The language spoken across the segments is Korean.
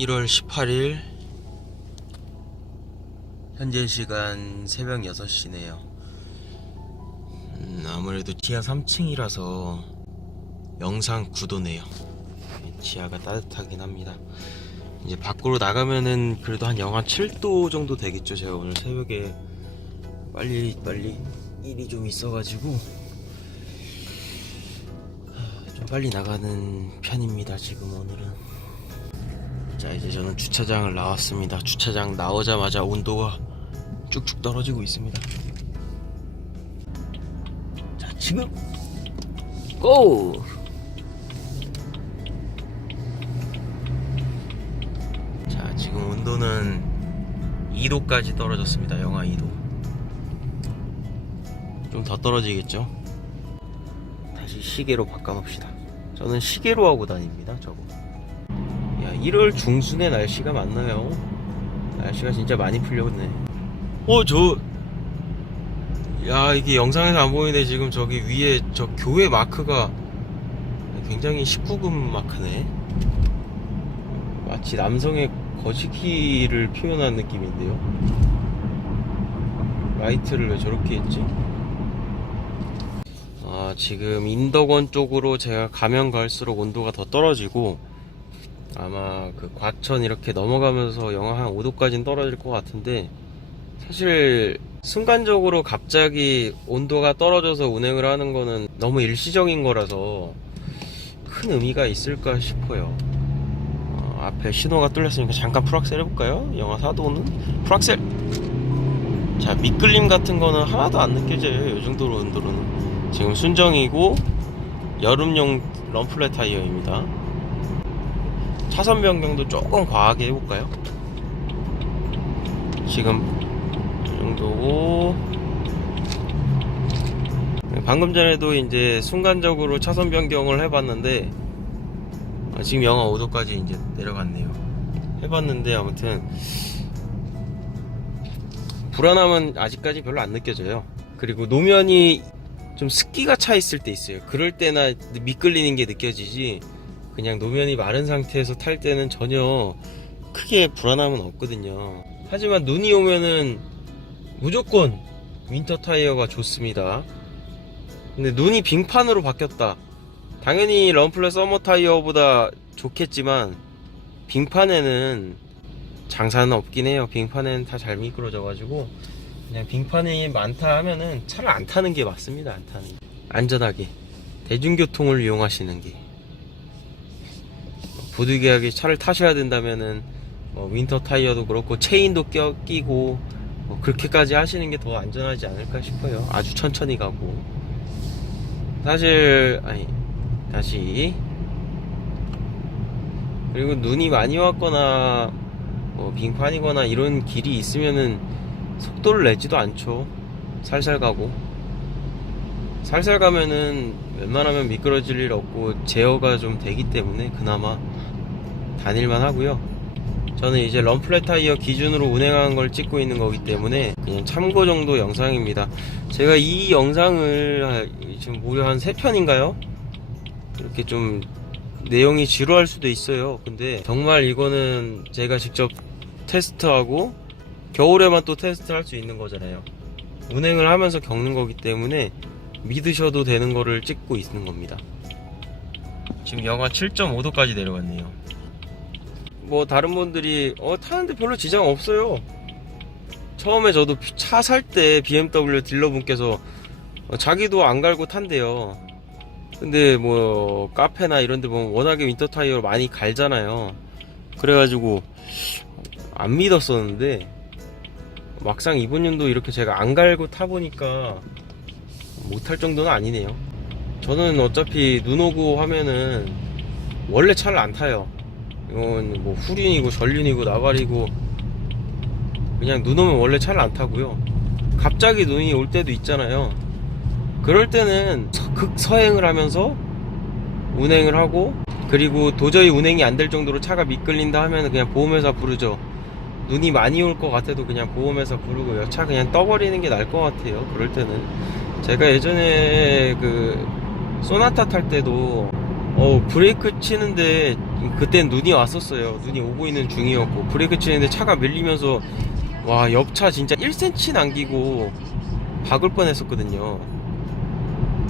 1월 18일 현재 시간 새벽 6시네요. 음, 아무래도 지하 3층이라서 영상 구도네요. 지하가 따뜻하긴 합니다. 이제 밖으로 나가면은 그래도 한 영하 7도 정도 되겠죠. 제가 오늘 새벽에 빨리 빨리 일이 좀 있어가지고 하, 좀 빨리 나가는 편입니다. 지금 오늘은. 자 이제 저는 주차장을 나왔습니다. 주차장 나오자마자 온도가 쭉쭉 떨어지고 있습니다. 자 지금 고! 자 지금 온도는 2도까지 떨어졌습니다. 영하 2도. 좀 더 떨어지겠죠? 다시 시계로 바꿔봅시다. 저는 시계로 하고 다닙니다. 저거. 야 1월 중순의 날씨가 맞나요? 날씨가 진짜 많이 풀렸네. 어 저. 야 이게 영상에서 안 보이는데 지금 저기 위에 저 교회 마크가 굉장히 19금 마크네. 마치 남성의 거시기를 표현한 느낌인데요. 라이트를 왜 저렇게 했지? 아, 지금 인덕원 쪽으로 제가 가면 갈수록 온도가 더 떨어지고 아마 그 과천 이렇게 넘어가면서 영하 한 5도까지는 떨어질 것 같은데 사실 순간적으로 갑자기 온도가 떨어져서 운행을 하는 거는 너무 일시적인 거라서 큰 의미가 있을까 싶어요. 어, 앞에 신호가 뚫렸으니까 잠깐 풀악셀 해볼까요? 영하 4도는 풀악셀. 자 미끌림 같은 거는 하나도 안 느껴져요. 이 정도로 온도로는 지금 순정이고 여름용 럼플렛 타이어입니다. 차선 변경도 조금 과하게 해볼까요? 지금 이 정도고 방금 전에도 이제 순간적으로 차선 변경을 해봤는데 아, 지금 영하 5도까지 이제 내려갔네요. 해봤는데 아무튼 불안함은 아직까지 별로 안 느껴져요. 그리고 노면이 좀 습기가 차 있을 때 있어요. 그럴 때나 미끌리는 게 느껴지지 그냥 노면이 마른 상태에서 탈 때는 전혀 크게 불안함은 없거든요. 하지만 눈이 오면은 무조건 윈터 타이어가 좋습니다. 근데 눈이 빙판으로 바뀌었다. 당연히 럼플러 서머 타이어보다 좋겠지만 빙판에는 장사는 없긴 해요. 빙판에는 다 잘 미끄러져 가지고 그냥 빙판이 많다 하면은 차를 안 타는 게 맞습니다. 안 타는 게. 안전하게 대중교통을 이용하시는 게 부득이하게 차를 타셔야 된다면은 뭐 윈터 타이어도 그렇고 체인도 껴 끼고 뭐 그렇게까지 하시는 게 더 안전하지 않을까 싶어요. 아주 천천히 가고 사실 아니 다시 그리고 눈이 많이 왔거나 뭐 빙판이거나 이런 길이 있으면은 속도를 내지도 않죠. 살살 가고 살살 가면은 웬만하면 미끄러질 일 없고 제어가 좀 되기 때문에 그나마 다닐만 하고요. 저는 이제 럼플렛 타이어 기준으로 운행하는 걸 찍고 있는 거기 때문에 그냥 참고 정도 영상입니다. 제가 이 영상을 지금 무려 한 3편인가요? 이렇게 좀 내용이 지루할 수도 있어요. 근데 정말 이거는 제가 직접 테스트하고 겨울에만 또 테스트 할 수 있는 거잖아요. 운행을 하면서 겪는 거기 때문에 믿으셔도 되는 거를 찍고 있는 겁니다. 지금 영하 7.5도까지 내려갔네요. 뭐 다른 분들이 어 타는데 별로 지장 없어요. 처음에 저도 차 살 때 BMW 딜러분께서 어, 자기도 안 갈고 탄대요. 근데 뭐 카페나 이런 데 보면 워낙에 윈터 타이어를 많이 갈잖아요. 그래가지고 안 믿었었는데 막상 이번 년도 이렇게 제가 안 갈고 타보니까 못할 정도는 아니네요. 저는 어차피 눈 오고 하면은 원래 차를 안 타요. 이건 뭐 후륜이고 전륜이고 나발이고 그냥 눈 오면 원래 차를 안 타고요. 갑자기 눈이 올 때도 있잖아요. 그럴 때는 서- 극서행을 하면서 운행을 하고 그리고 도저히 운행이 안 될 정도로 차가 미끌린다 하면 그냥 보험회사 부르죠. 눈이 많이 올 것 같아도 그냥 보험회사 부르고 차 그냥 떠버리는 게 나을 것 같아요. 그럴 때는 제가 예전에 그 소나타 탈 때도 어 브레이크 치는데 그땐 눈이 왔었어요. 눈이 오고 있는 중이었고. 브레이크 치는데 차가 밀리면서 와 옆차 진짜 1cm 남기고 박을 뻔했었거든요.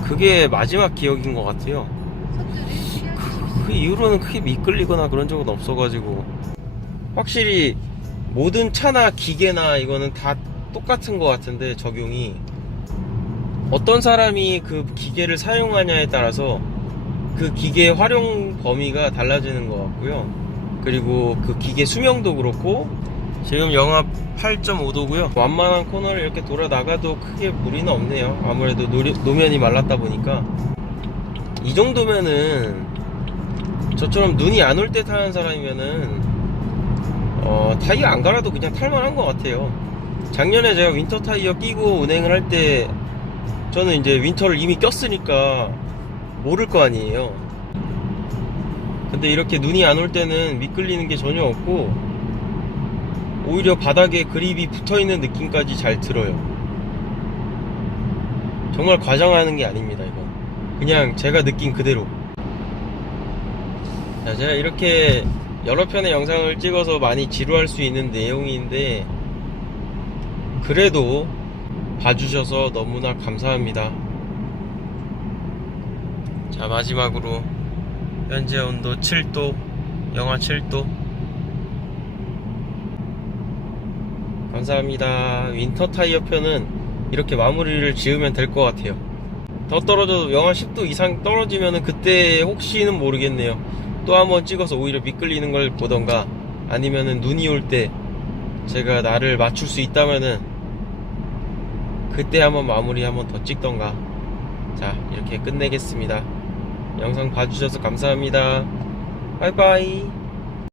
그게 마지막 기억인 것 같아요. 그, 그 이후로는 크게 미끌리거나 그런 적은 없어가지고. 확실히 모든 차나 기계나 이거는 다 똑같은 것 같은데 적용이. 어떤 사람이 그 기계를 사용하냐에 따라서 그 기계의 활용 범위가 달라지는 것 같고요. 그리고 그 기계 수명도 그렇고 지금 영하 8.5도고요. 완만한 코너를 이렇게 돌아 나가도 크게 무리는 없네요. 아무래도 노리- 노면이 말랐다 보니까 이 정도면은 저처럼 눈이 안 올 때 타는 사람이면은 어, 타이어 안 갈아도 그냥 탈만한 것 같아요. 작년에 제가 윈터 타이어 끼고 운행을 할 때 저는 이제 윈터를 이미 꼈으니까 모를 거 아니에요. 근데 이렇게 눈이 안 올 때는 미끌리는 게 전혀 없고 오히려 바닥에 그립이 붙어 있는 느낌까지 잘 들어요. 정말 과장하는 게 아닙니다, 이건. 그냥 제가 느낀 그대로. 자, 제가 이렇게 여러 편의 영상을 찍어서 많이 지루할 수 있는 내용인데 그래도 봐주셔서 너무나 감사합니다. 자, 마지막으로 현재 온도 7도, 영하 7도. 감사합니다. 윈터 타이어 편은 이렇게 마무리를 지으면 될 것 같아요. 더 떨어져도 영하 10도 이상 떨어지면 그때 혹시는 모르겠네요. 또 한번 찍어서 오히려 미끌리는 걸 보던가 아니면은 눈이 올 때 제가 나를 맞출 수 있다면은 그때 한번 마무리 한번 더 찍던가 자 이렇게 끝내겠습니다 영상 봐주셔서 감사합니다. 바이바이